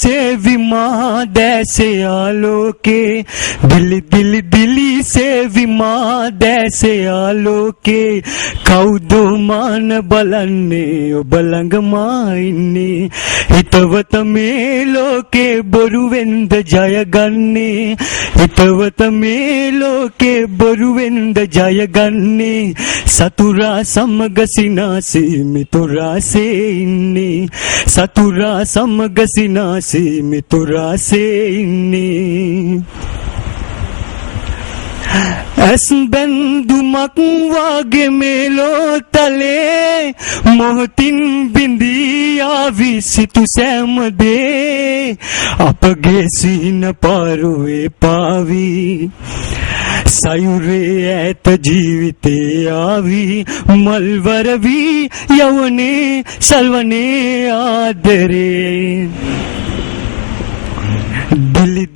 සේවිමා දැසේ ආලෝකේ දිලි සේවිමා දැසේ ආලෝකේ කවුද මාන බලන්නේ ඔබ ළඟමා ඉන්නේ හිතවත මේ ලෝකේ බොරුවෙන්ද ජයගන්නේ හිතවත මේ ලෝකේ බොරුවෙන්ද ජයගන්නේ සතුරා සමග සිනාසේ මිතුරාසේ ඉන්නේ සතුරා සමග සිනාසේ මිතුරාසේ ඉන්නේ ඇස් බැඳුමක් වාගේ මේලෝ තලේ මොහොතින් බිඳී ආවි සිතු සෑම දේ අපගේ සීන පාරුවේ පාවි සයුරේ ඈත ජීවිතේ ආවි මල්වර වී යවනේ සල්වනේ ආදරේ දිලි